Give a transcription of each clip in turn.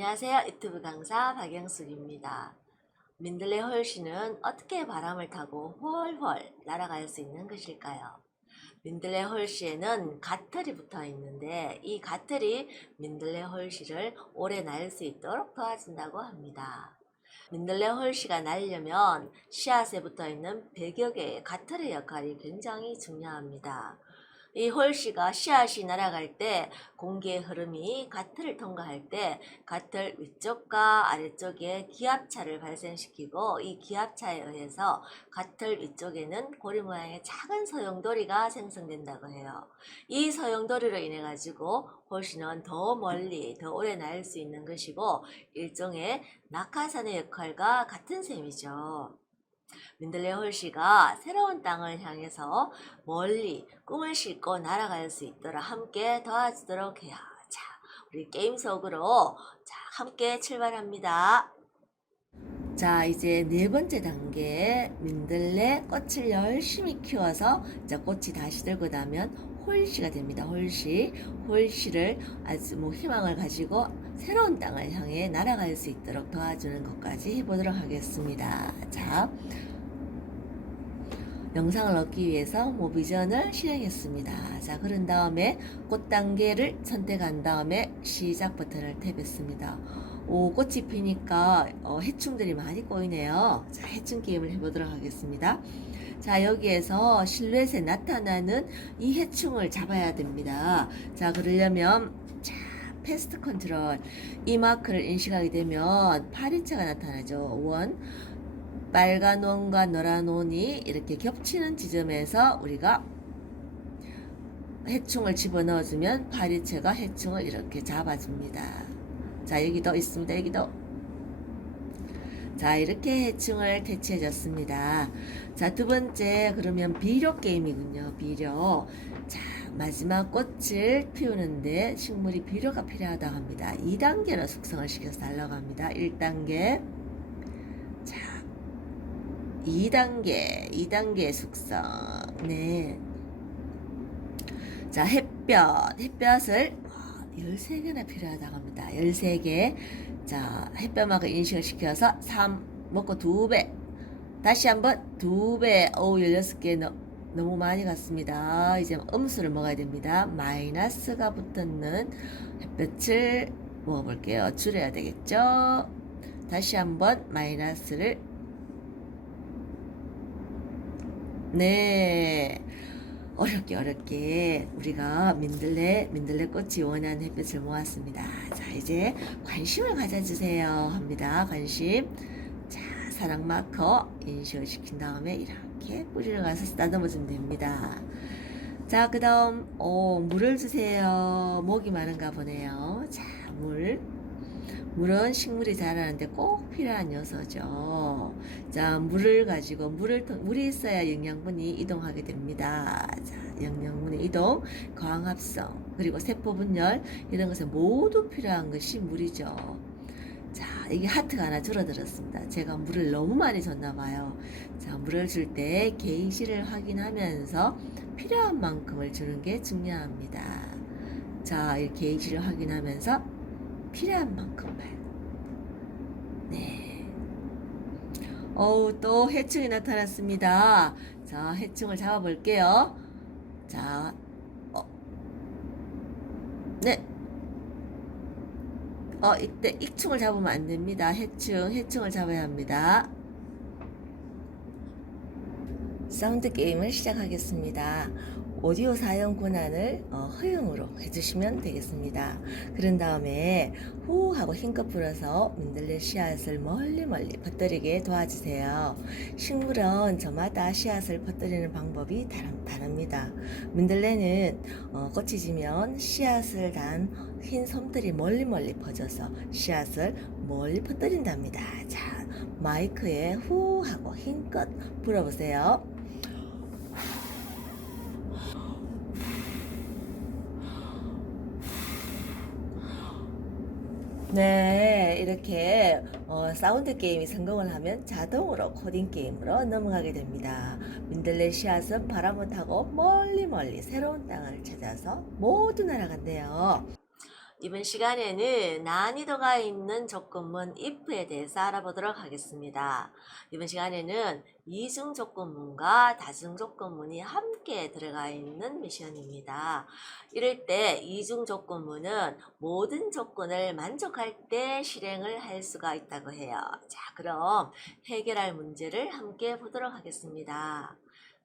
안녕하세요. 유튜브 강사 박영숙입니다. 민들레 홀씨는 어떻게 바람을 타고 훨훨 날아갈 수 있는 것일까요? 민들레 홀씨에는 가틀이 붙어 있는데 이 가틀이 민들레 홀씨를 오래 날 수 있도록 도와준다고 합니다. 민들레 홀씨가 날려면 씨앗에 붙어 있는 100여 개의 가틀의 역할이 굉장히 중요합니다. 이 홀씨가 씨앗이 날아갈 때 공기의 흐름이 가틀을 통과할 때 가틀 위쪽과 아래쪽에 기압차를 발생시키고 이 기압차에 의해서 가틀 위쪽에는 고리 모양의 작은 소용돌이가 생성된다고 해요. 이 소용돌이로 인해 가지고 홀씨는 더 멀리 더 오래 날 수 있는 것이고 일종의 낙하산의 역할과 같은 셈이죠. 민들레 홀씨가 새로운 땅을 향해서 멀리 꿈을 싣고 날아갈 수 있도록 함께 도와주도록 해요. 자, 우리 게임 속으로 함께 출발합니다. 자, 이제 네 번째 단계 민들레 꽃을 열심히 키워서 꽃이 다시 들고 나면 홀씨가 됩니다. 홀씨를 아주 희망을 가지고 새로운 땅을 향해 날아갈 수 있도록 도와주는 것까지 해보도록 하겠습니다. 자, 영상을 얻기 위해서 비전을 실행했습니다. 자, 그런 다음에 꽃 단계를 선택한 다음에 시작 버튼을 탭했습니다. 꽃이 피니까 해충들이 많이 꼬이네요. 자, 해충 게임을 해보도록 하겠습니다. 자, 여기에서 실루엣에 나타나는 이 해충을 잡아야 됩니다. 자, 그러려면 패스트 컨트롤 이 마크를 인식하게 되면 파리채가 나타나죠. 빨간 원과 노란 원이 이렇게 겹치는 지점에서 우리가 해충을 집어넣어주면 파리채가 해충을 이렇게 잡아줍니다. 자, 여기도 있습니다. 여기도. 자, 이렇게 해충을 퇴치해줬습니다. 자, 두 번째 그러면 비료 게임이군요. 비료. 자, 마지막 꽃을 피우는데 식물이 비료가 필요하다고 합니다. 2단계로 숙성을 시켜서 달라고 합니다. 1단계. 자, 2단계 숙성. 네. 자, 햇볕을 13개나 필요하다고 합니다. 13개. 자, 햇볕만큼 인식을 시켜서 3 먹고 2배. 다시 한번 2배. 16개 너무 많이 갔습니다. 이제 음수를 먹어야 됩니다. 마이너스가 붙는 햇볕을 먹어볼게요. 줄여야 되겠죠? 다시 한번 마이너스를. 네. 어렵게 우리가 민들레 꽃이 원하는 햇빛을 모았습니다. 자, 이제 관심을 가져주세요 합니다. 관심. 자, 사랑 마커 인식을 시킨 다음에 이렇게 뿌리를 가서 쓰다듬어 주면 됩니다. 자, 그 다음 물을 주세요. 목이 많은가 보네요. 자, 물은 식물이 자라는데 꼭 필요한 요소죠. 자, 물을 가지고 물이 있어야 영양분이 이동하게 됩니다. 자, 영양분의 이동, 광합성, 그리고 세포 분열 이런 것에 모두 필요한 것이 물이죠. 자, 이게 하트가 하나 줄어들었습니다. 제가 물을 너무 많이 줬나 봐요. 자, 물을 줄 때 게이지를 확인하면서 필요한 만큼을 주는 게 중요합니다. 자, 이 게이지를 확인하면서 필요한 만큼만. 네. 또 해충이 나타났습니다. 자, 해충을 잡아볼게요. 자, 네. 이때 익충을 잡으면 안 됩니다. 해충을 잡아야 합니다. 사운드 게임을 시작하겠습니다. 오디오 사용 권한을 허용으로 해주시면 되겠습니다. 그런 다음에 후 하고 힘껏 불어서 민들레 씨앗을 멀리 퍼뜨리게 도와주세요. 식물은 저마다 씨앗을 퍼뜨리는 방법이 다릅니다. 민들레는 꽃이 지면 씨앗을 단 흰 솜들이 멀리 퍼져서 씨앗을 멀리 퍼뜨린답니다. 자, 마이크에 후 하고 힘껏 불어보세요. 네, 이렇게 사운드 게임이 성공을 하면 자동으로 코딩 게임으로 넘어가게 됩니다. 민들레 씨앗은 바람을 타고 멀리 새로운 땅을 찾아서 모두 날아간대요. 이번 시간에는 난이도가 있는 조건문 if에 대해서 알아보도록 하겠습니다. 이번 시간에는 이중 조건문과 다중 조건문이 함께 들어가 있는 미션입니다. 이럴 때 이중 조건문은 모든 조건을 만족할 때 실행을 할 수가 있다고 해요. 자, 그럼 해결할 문제를 함께 보도록 하겠습니다.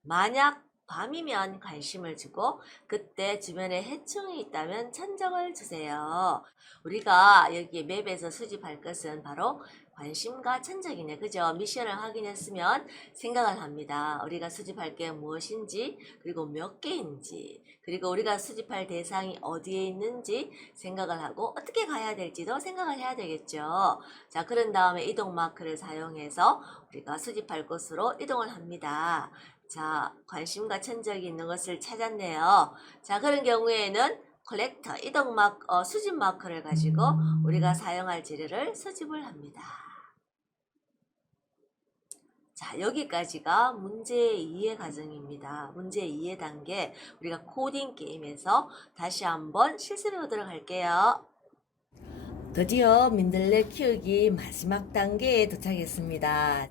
만약 밤이면 관심을 주고 그때 주변에 해충이 있다면 천적을 주세요. 우리가 여기 맵에서 수집할 것은 바로 관심과 천적이네. 그죠? 미션을 확인했으면 생각을 합니다. 우리가 수집할 게 무엇인지, 그리고 몇 개인지, 그리고 우리가 수집할 대상이 어디에 있는지 생각을 하고 어떻게 가야 될지도 생각을 해야 되겠죠. 자, 그런 다음에 이동 마크를 사용해서 우리가 수집할 곳으로 이동을 합니다. 자, 관심과 천적이 있는 것을 찾았네요. 자, 그런 경우에는 컬렉터, 수집 마커를 가지고 우리가 사용할 재료를 수집을 합니다. 자, 여기까지가 문제 2의 과정입니다. 문제 2의 단계, 우리가 코딩 게임에서 다시 한번 실습해 보도록 할게요. 드디어 민들레 키우기 마지막 단계에 도착했습니다.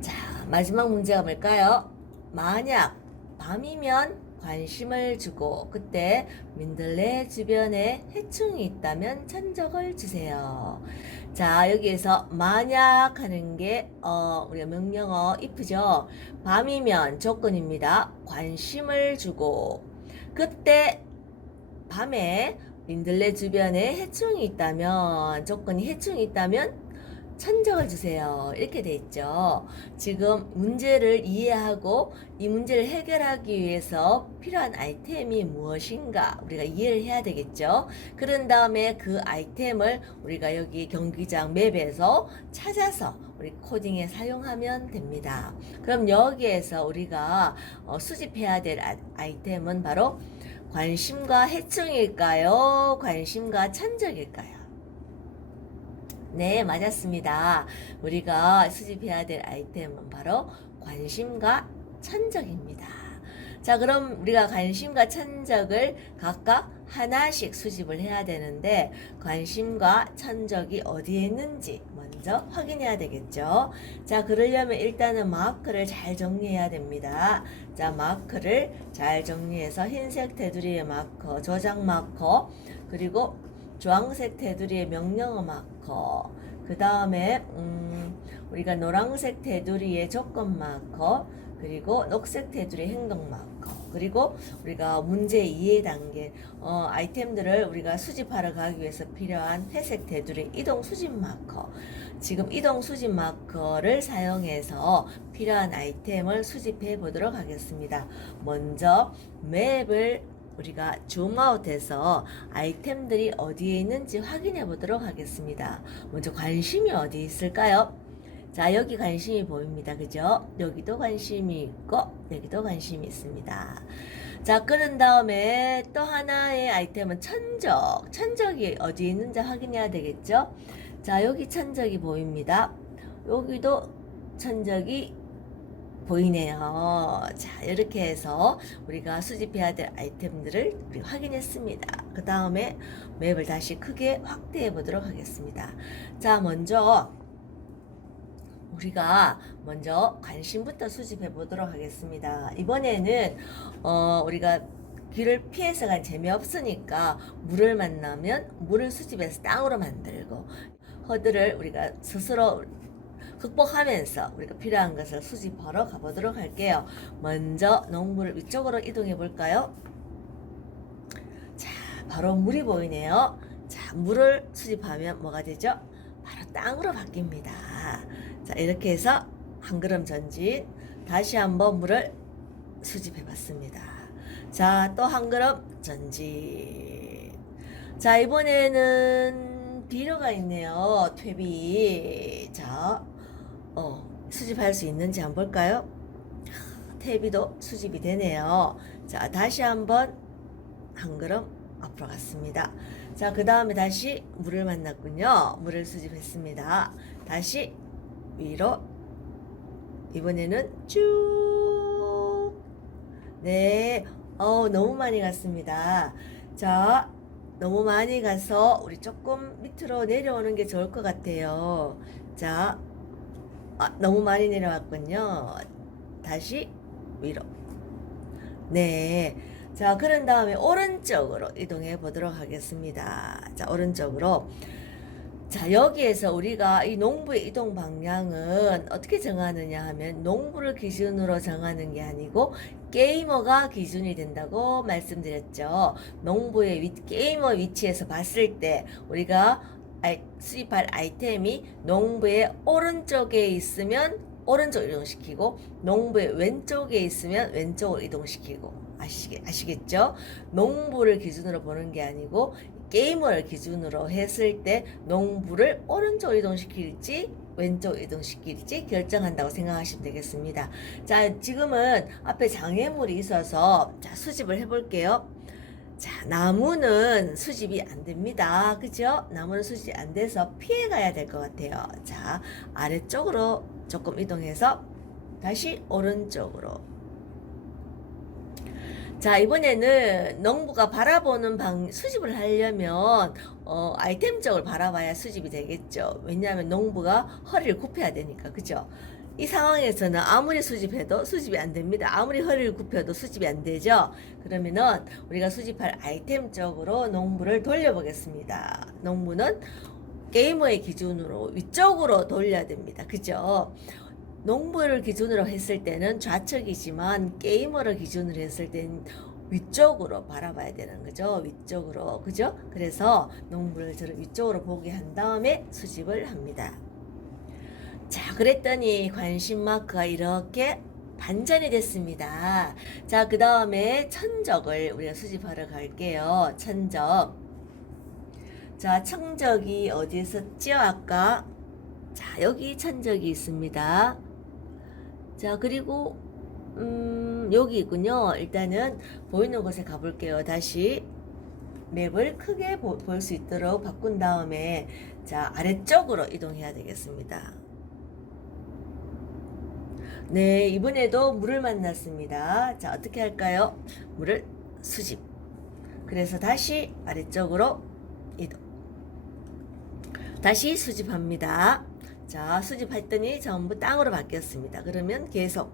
자, 마지막 문제가 뭘까요? 만약 밤이면 관심을 주고 그때 민들레 주변에 해충이 있다면 천적을 주세요. 자, 여기에서 만약 하는 게 우리가 명령어 if죠. 밤이면 조건입니다. 관심을 주고 그때 밤에 민들레 주변에 해충이 있다면 조건이 해충이 있다면 천적을 주세요. 이렇게 돼 있죠. 지금 문제를 이해하고 이 문제를 해결하기 위해서 필요한 아이템이 무엇인가 우리가 이해를 해야 되겠죠. 그런 다음에 그 아이템을 우리가 여기 경기장 맵에서 찾아서 우리 코딩에 사용하면 됩니다. 그럼 여기에서 우리가 수집해야 될 아이템은 바로 관심과 해충일까요? 관심과 천적일까요? 네, 맞았습니다. 우리가 수집해야 될 아이템은 바로 관심과 천적입니다. 자, 그럼 우리가 관심과 천적을 각각 하나씩 수집을 해야 되는데 관심과 천적이 어디에 있는지 먼저 확인해야 되겠죠. 자, 그러려면 일단은 마크를 잘 정리해야 됩니다. 자, 마크를 잘 정리해서 흰색 테두리의 마커, 저장 마커, 그리고 주황색 테두리의 명령어 마커, 그 다음에 우리가 노란색 테두리의 조건 마커, 그리고 녹색 테두리 행동 마커, 그리고 우리가 문제 2의 단계 아이템들을 우리가 수집하러 가기 위해서 필요한 회색 테두리 이동 수집 마커, 지금 이동 수집 마커를 사용해서 필요한 아이템을 수집해 보도록 하겠습니다. 먼저 맵을 우리가 줌아웃해서 아이템들이 어디에 있는지 확인해 보도록 하겠습니다. 먼저 관심이 어디 있을까요? 자, 여기 관심이 보입니다. 그죠? 여기도 관심이 있고 여기도 관심이 있습니다. 자, 그런 다음에 또 하나의 아이템은 천적. 천적이 어디에 있는지 확인해야 되겠죠? 자, 여기 천적이 보입니다. 여기도 천적이 보이네요. 자, 이렇게 해서 우리가 수집해야 될 아이템들을 확인했습니다. 그 다음에 맵을 다시 크게 확대해 보도록 하겠습니다. 자, 우리가 먼저 관심부터 수집해 보도록 하겠습니다. 이번에는 우리가 귀를 피해서 간 재미없으니까 물을 만나면 물을 수집해서 땅으로 만들고 허들을 우리가 스스로 극복하면서 우리가 필요한 것을 수집하러 가보도록 할게요. 먼저 농물을 위쪽으로 이동해 볼까요? 자, 바로 물이 보이네요. 자, 물을 수집하면 뭐가 되죠? 바로 땅으로 바뀝니다. 자, 이렇게 해서 한 걸음 전진, 다시 한번 물을 수집해 봤습니다. 자, 또 한 걸음 전진. 자, 이번에는 비료가 있네요. 퇴비. 자, 수집할 수 있는지 한번 볼까요? 퇴비도 수집이 되네요. 자, 다시 한번 한 걸음 앞으로 갔습니다. 자, 그 다음에 다시 물을 만났군요. 물을 수집했습니다. 다시 위로, 이번에는 쭉. 네, 너무 많이 갔습니다. 자, 너무 많이 가서 우리 조금 밑으로 내려오는 게 좋을 것 같아요. 자, 너무 많이 내려왔군요. 다시 위로. 네. 자, 그런 다음에 오른쪽으로 이동해 보도록 하겠습니다. 자, 오른쪽으로. 자, 여기에서 우리가 이 농부의 이동 방향은 어떻게 정하느냐 하면 농부를 기준으로 정하는 게 아니고 게이머가 기준이 된다고 말씀드렸죠. 농부의 게이머 위치에서 봤을 때 우리가 수집할 아이템이 농부의 오른쪽에 있으면 오른쪽 이동시키고 농부의 왼쪽에 있으면 왼쪽으로 이동시키고 아시겠죠? 농부를 기준으로 보는 게 아니고 게이머를 기준으로 했을 때 농부를 오른쪽 이동시킬지 왼쪽 이동시킬지 결정한다고 생각하시면 되겠습니다. 자, 지금은 앞에 장애물이 있어서 자, 수집을 해볼게요. 자, 나무는 수집이 안 됩니다. 그죠? 나무는 수집이 안 돼서 피해 가야 될 것 같아요. 자, 아래쪽으로 조금 이동해서 다시 오른쪽으로. 자, 이번에는 농부가 바라보는 수집을 하려면 아이템 쪽을 바라봐야 수집이 되겠죠. 왜냐하면 농부가 허리를 굽혀야 되니까. 그죠? 이 상황에서는 아무리 수집해도 수집이 안 됩니다. 아무리 허리를 굽혀도 수집이 안 되죠. 그러면은 우리가 수집할 아이템 쪽으로 농부를 돌려보겠습니다. 농부는 게이머의 기준으로 위쪽으로 돌려야 됩니다. 그죠? 농부를 기준으로 했을 때는 좌측이지만 게이머를 기준으로 했을 때는 위쪽으로 바라봐야 되는 거죠. 위쪽으로. 그죠? 그래서 농부를 저를 위쪽으로 보게 한 다음에 수집을 합니다. 자, 그랬더니 관심 마크가 이렇게 반전이 됐습니다. 자, 그 다음에 천적을 우리가 수집하러 갈게요. 천적. 자, 천적이 어디 있었죠? 아까. 자, 여기 천적이 있습니다. 자, 그리고 여기 있군요. 일단은 보이는 곳에 가볼게요. 다시 맵을 크게 볼 수 있도록 바꾼 다음에 자, 아래쪽으로 이동해야 되겠습니다. 네, 이번에도 물을 만났습니다. 자, 어떻게 할까요? 물을 수집. 그래서 다시 아래쪽으로 이동. 다시 수집합니다. 자, 수집했더니 전부 땅으로 바뀌었습니다. 그러면 계속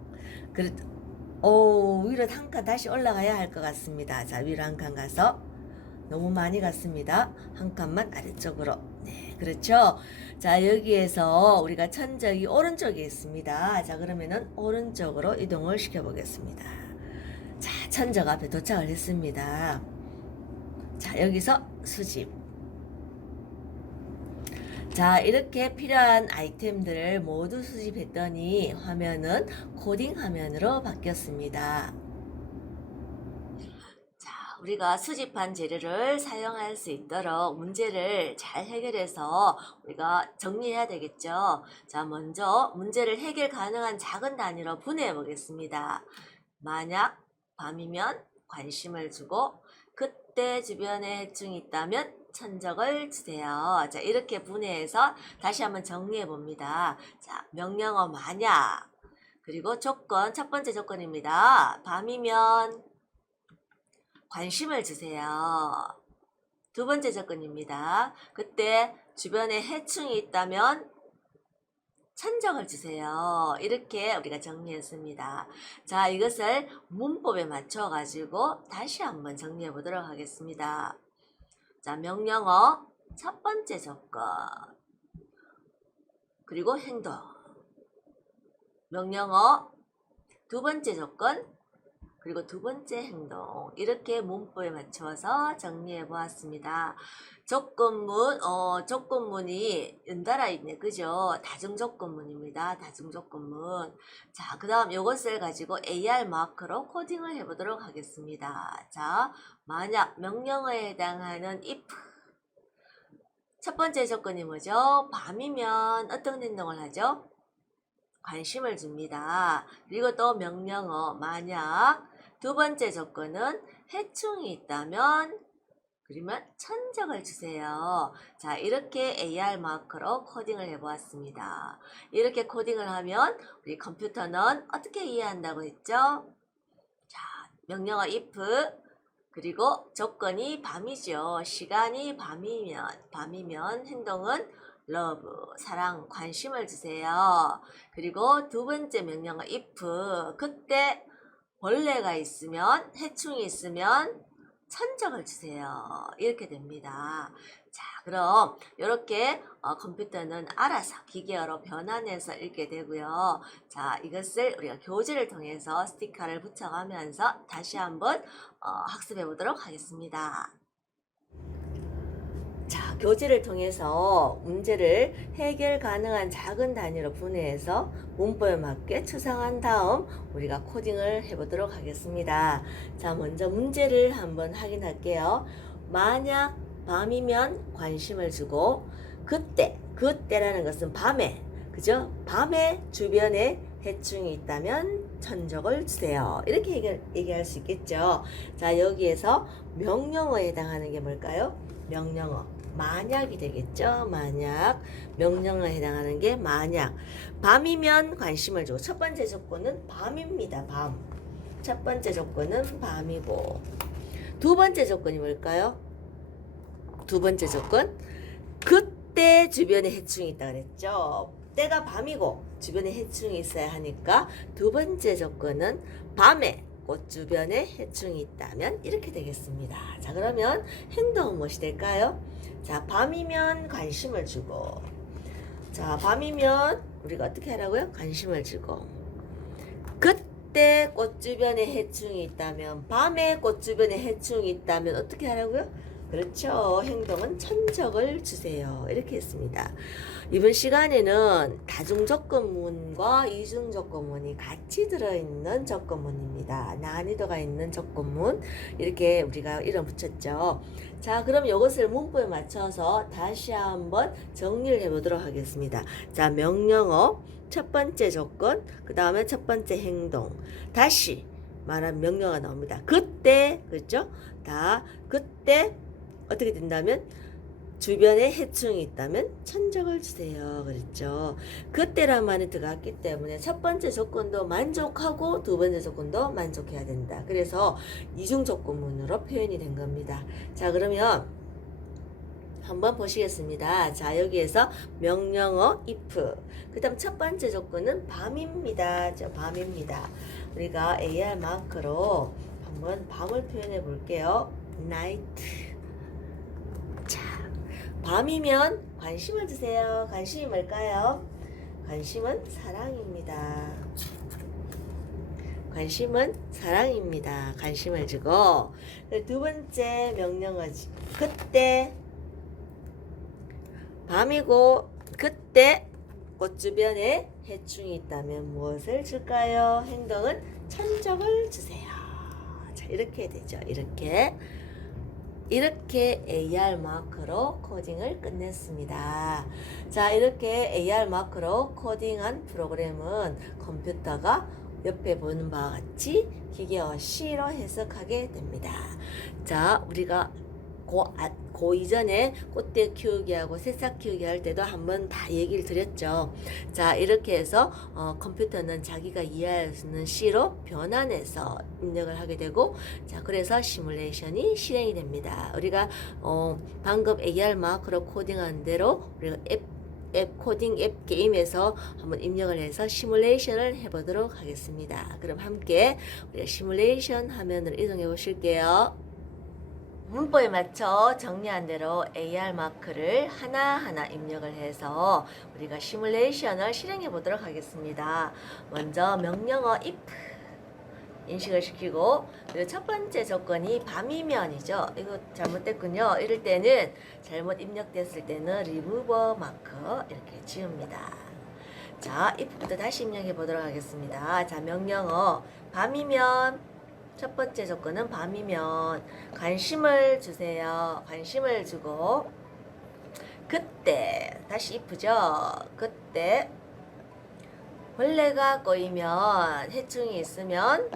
위로 한 칸 다시 올라가야 할 것 같습니다. 자, 위로 한 칸 가서 너무 많이 갔습니다. 한 칸만 아래쪽으로. 네, 그렇죠. 자, 여기에서 우리가 천적이 오른쪽에 있습니다. 자, 그러면은 오른쪽으로 이동을 시켜 보겠습니다. 자, 천적 앞에 도착을 했습니다. 자, 여기서 수집. 자, 이렇게 필요한 아이템들을 모두 수집했더니 화면은 코딩 화면으로 바뀌었습니다. 자, 우리가 수집한 재료를 사용할 수 있도록 문제를 잘 해결해서 우리가 정리해야 되겠죠. 자, 먼저 문제를 해결 가능한 작은 단위로 분해해 보겠습니다. 만약 밤이면 관심을 주고 그때 주변에 해충이 있다면 천적을 주세요. 자, 이렇게 분해해서 다시 한번 정리해 봅니다. 자, 명령어 만약 그리고 조건, 첫 번째 조건입니다. 밤이면 관심을 주세요. 두 번째 조건입니다. 그때 주변에 해충이 있다면 천적을 주세요. 이렇게 우리가 정리했습니다. 자, 이것을 문법에 맞춰 가지고 다시 한번 정리해 보도록 하겠습니다. 자, 명령어 첫 번째 조건 그리고 행동, 명령어 두 번째 조건 그리고 두 번째 행동, 이렇게 문법에 맞춰서 정리해 보았습니다. 조건문이 연달아 있네. 그죠? 다중조건문입니다. 다중조건문. 자, 그 다음 이것을 가지고 AR 마크로 코딩을 해보도록 하겠습니다. 자, 만약 명령어에 해당하는 if. 첫 번째 조건이 뭐죠? 밤이면 어떤 행동을 하죠? 관심을 줍니다. 그리고 또 명령어 만약 두 번째 조건은 해충이 있다면 그러면 천적을 주세요. 자, 이렇게 AR 마크로 코딩을 해보았습니다. 이렇게 코딩을 하면 우리 컴퓨터는 어떻게 이해한다고 했죠? 자, 명령어 if 그리고 조건이 밤이죠. 시간이 밤이면 행동은 love, 사랑, 관심을 주세요. 그리고 두 번째 명령어 if, 그때 벌레가 있으면, 해충이 있으면 천적을 주세요. 이렇게 됩니다. 자, 그럼 이렇게 컴퓨터는 알아서 기계어로 변환해서 읽게 되고요. 자, 이것을 우리가 교재를 통해서 스티커를 붙여가면서 다시 한번 학습해 보도록 하겠습니다. 자, 교재를 통해서 문제를 해결 가능한 작은 단위로 분해해서 문법에 맞게 추상한 다음 우리가 코딩을 해보도록 하겠습니다. 자, 먼저 문제를 한번 확인할게요. 만약 밤이면 관심을 주고 그때라는 것은 밤에, 그죠? 밤에 주변에 해충이 있다면 천적을 주세요. 이렇게 얘기할 수 있겠죠. 자, 여기에서 명령어에 해당하는 게 뭘까요? 명령어. 만약이 되겠죠. 만약. 명령어에 해당하는 게 만약. 밤이면 관심을 주고, 첫 번째 조건은 밤입니다. 밤. 첫 번째 조건은 밤이고, 두 번째 조건이 뭘까요? 두 번째 조건, 그때 주변에 해충이 있다 그랬죠. 때가 밤이고 주변에 해충이 있어야 하니까 두 번째 조건은 밤에 꽃 주변에 해충이 있다면 이렇게 되겠습니다. 자, 그러면 행동은 무엇이 될까요? 자, 밤이면 관심을 주고, 자, 밤이면 우리가 어떻게 하라고요? 관심을 주고, 그때 꽃 주변에 해충이 있다면, 밤에 꽃 주변에 해충이 있다면 어떻게 하라고요? 그렇죠. 행동은 천적을 주세요. 이렇게 했습니다. 이번 시간에는 다중조건문과 이중조건문이 같이 들어있는 조건문입니다. 난이도가 있는 조건문, 이렇게 우리가 이름 붙였죠. 자, 그럼 이것을 문법에 맞춰서 다시 한번 정리를 해보도록 하겠습니다. 자, 명령어, 첫 번째 조건, 그 다음에 첫 번째 행동, 다시 말한 명령어가 나옵니다. 그때, 그렇죠? 그때 어떻게 된다면 주변에 해충이 있다면 천적을 주세요. 그랬죠. 그때란 말이 들어갔기 때문에 첫 번째 조건도 만족하고 두 번째 조건도 만족해야 된다. 그래서 이중 조건문으로 표현이 된 겁니다. 자, 그러면 한번 보시겠습니다. 자, 여기에서 명령어 if, 그 다음 첫 번째 조건은 밤입니다. 밤입니다. 우리가 AR 마크로 한번 밤을 표현해 볼게요. night. 자, 밤이면 관심을 주세요. 관심이 뭘까요? 관심은 사랑입니다. 관심은 사랑입니다. 관심을 주고, 두 번째 명령어지. 그때 밤이고 그때 꽃 주변에 해충이 있다면 무엇을 줄까요? 행동은 천적을 주세요. 자, 이렇게 되죠. 이렇게 AR 마크로 코딩을 끝냈습니다. 자, 이렇게 AR 마크로 코딩한 프로그램은 컴퓨터가 옆에 보는 바와 같이 기계어 C로 해석하게 됩니다. 자, 우리가 고 이전에 꽃대 키우기하고 새싹 키우기 할 때도 한번 다 얘기를 드렸죠. 자, 이렇게 해서 컴퓨터는 자기가 이해할 수 있는 C로 변환해서 입력을 하게 되고, 자, 그래서 시뮬레이션이 실행이 됩니다. 우리가 방금 AR 마크로 코딩한 대로 우리가 앱 코딩 앱 게임에서 한번 입력을 해서 시뮬레이션을 해보도록 하겠습니다. 그럼 함께 우리가 시뮬레이션 화면으로 이동해 보실게요. 문법에 맞춰 정리한 대로 AR 마크를 하나하나 입력을 해서 우리가 시뮬레이션을 실행해 보도록 하겠습니다. 먼저 명령어 if 인식을 시키고, 그리고 첫 번째 조건이 밤이면이죠. 이거 잘못됐군요. 이럴 때는 잘못 입력됐을 때는 remove 마크 이렇게 지웁니다. 자, if부터 다시 입력해 보도록 하겠습니다. 자, 명령어 밤이면, 첫 번째 조건은 밤이면 관심을 주세요. 관심을 주고, 그때 다시 if죠. 그때 벌레가 꼬이면, 해충이 있으면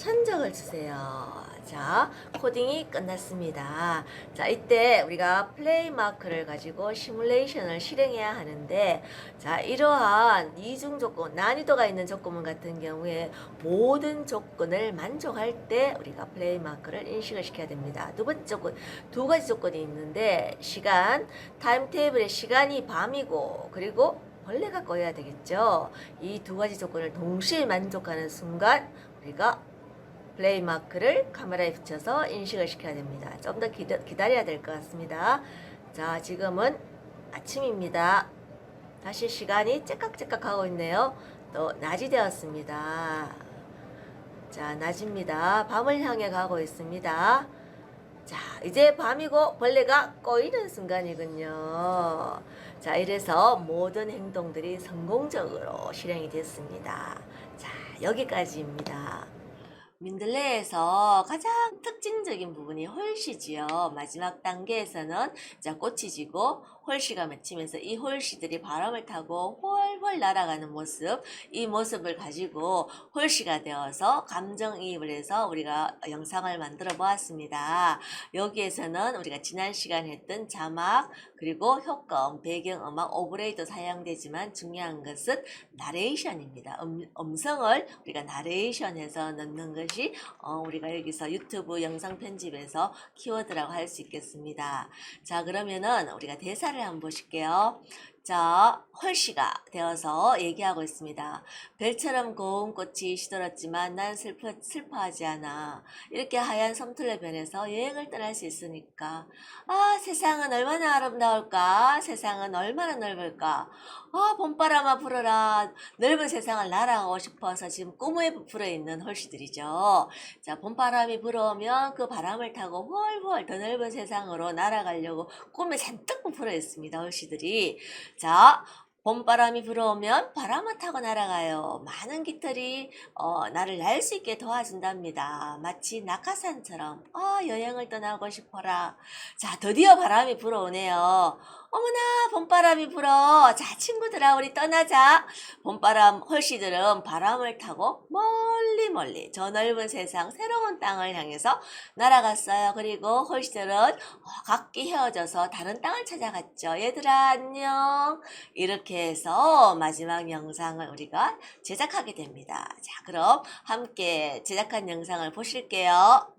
천적을 주세요. 자, 코딩이 끝났습니다. 자, 이때 우리가 플레이 마크를 가지고 시뮬레이션을 실행해야 하는데, 자, 이러한 이중 조건, 난이도가 있는 조건 같은 경우에 모든 조건을 만족할 때 우리가 플레이 마크를 인식을 시켜야 됩니다. 두 번째 조건, 두 가지 조건이 있는데, 시간, 타임 테이블의 시간이 밤이고, 그리고 벌레가 꺼야 되겠죠. 이 두 가지 조건을 동시에 만족하는 순간 우리가 플레이 마크를 카메라에 붙여서 인식을 시켜야 됩니다. 좀 더 기다려야 될 것 같습니다. 자, 지금은 아침입니다. 다시 시간이 째깍째깍 하고 있네요. 또 낮이 되었습니다. 자, 낮입니다. 밤을 향해 가고 있습니다. 자, 이제 밤이고 벌레가 꼬이는 순간이군요. 자, 이래서 모든 행동들이 성공적으로 실행이 됐습니다. 자, 여기까지입니다. 민들레에서 가장 특징적인 부분이 홀씨지요. 마지막 단계에서는 자, 꽃이 지고 홀씨가 맺히면서 이 홀씨들이 바람을 타고 훨훨 날아가는 모습, 이 모습을 가지고 홀씨가 되어서 감정이입을 해서 우리가 영상을 만들어 보았습니다. 여기에서는 우리가 지난 시간에 했던 자막, 그리고 효과음, 배경음악, 오버레이도 사용되지만 중요한 것은 나레이션입니다. 음성을 우리가 나레이션해서 넣는 것이 우리가 여기서 유튜브 영상 편집에서 키워드라고 할 수 있겠습니다. 자, 그러면은 우리가 대사를 한번 보실게요. 자, 홀씨가 되어서 얘기하고 있습니다. 별처럼 고운 꽃이 시들었지만 난 슬퍼하지 않아. 이렇게 하얀 솜털로 변해서 여행을 떠날 수 있으니까. 아, 세상은 얼마나 아름다울까? 세상은 얼마나 넓을까? 아, 봄바람아 불어라. 넓은 세상을 날아가고 싶어서 지금 꿈에 부풀어 있는 홀씨들이죠. 자, 봄바람이 불어오면 그 바람을 타고 훨훨 더 넓은 세상으로 날아가려고 꿈에 잔뜩 부풀어 있습니다. 홀씨들이. 자, 봄바람이 불어오면 바람을 타고 날아가요. 많은 깃털이 나를 날 수 있게 도와준답니다. 마치 낙하산처럼 여행을 떠나고 싶어라. 자, 드디어 바람이 불어오네요. 어머나, 봄바람이 불어. 자, 친구들아, 우리 떠나자. 봄바람 홀씨들은 바람을 타고 멀리 저 넓은 세상, 새로운 땅을 향해서 날아갔어요. 그리고 홀씨들은 각기 헤어져서 다른 땅을 찾아갔죠. 얘들아, 안녕. 이렇게 해서 마지막 영상을 우리가 제작하게 됩니다. 자, 그럼 함께 제작한 영상을 보실게요.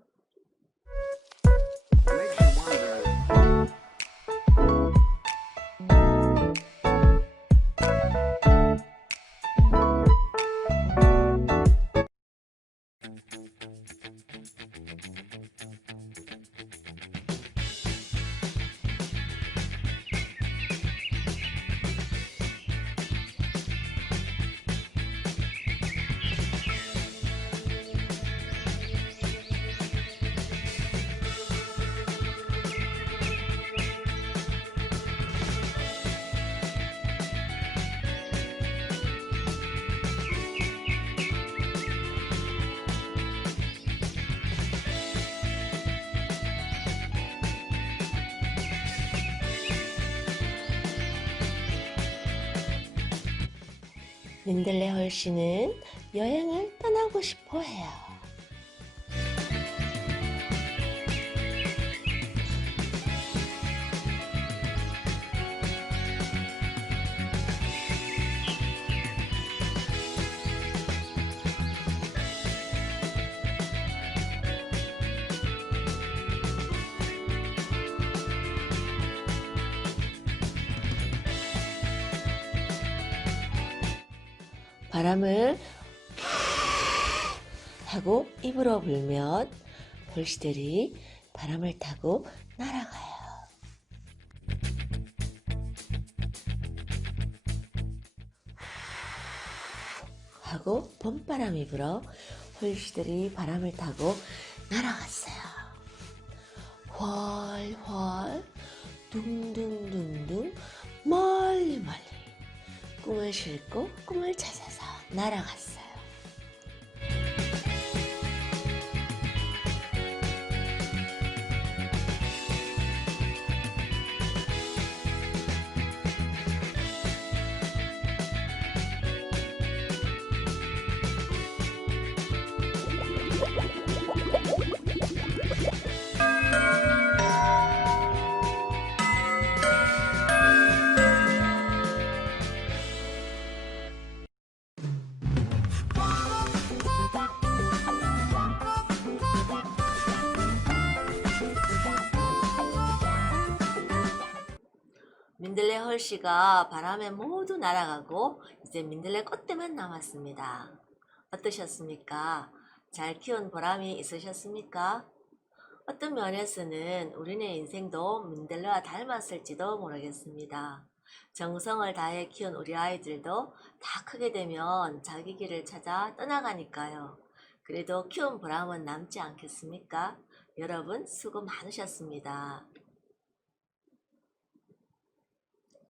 민들레 홀씨는 여행을 떠나고 싶어 해요. 바람을 하고 입으로 불면 홀씨들이 바람을 타고 날아가요. 하고 봄바람이 불어 홀씨들이 바람을 타고 날아갔어요. 훨훨 둥둥둥둥 멀리 꿈을 싣고 꿈을 찾아서 날아갔어요. 민들레 헐씨가 바람에 모두 날아가고 이제 민들레 꽃대만 남았습니다. 어떠셨습니까? 잘 키운 보람이 있으셨습니까? 어떤 면에서는 우리네 인생도 민들레와 닮았을지도 모르겠습니다. 정성을 다해 키운 우리 아이들도 다 크게 되면 자기 길을 찾아 떠나가니까요. 그래도 키운 보람은 남지 않겠습니까? 여러분 수고 많으셨습니다.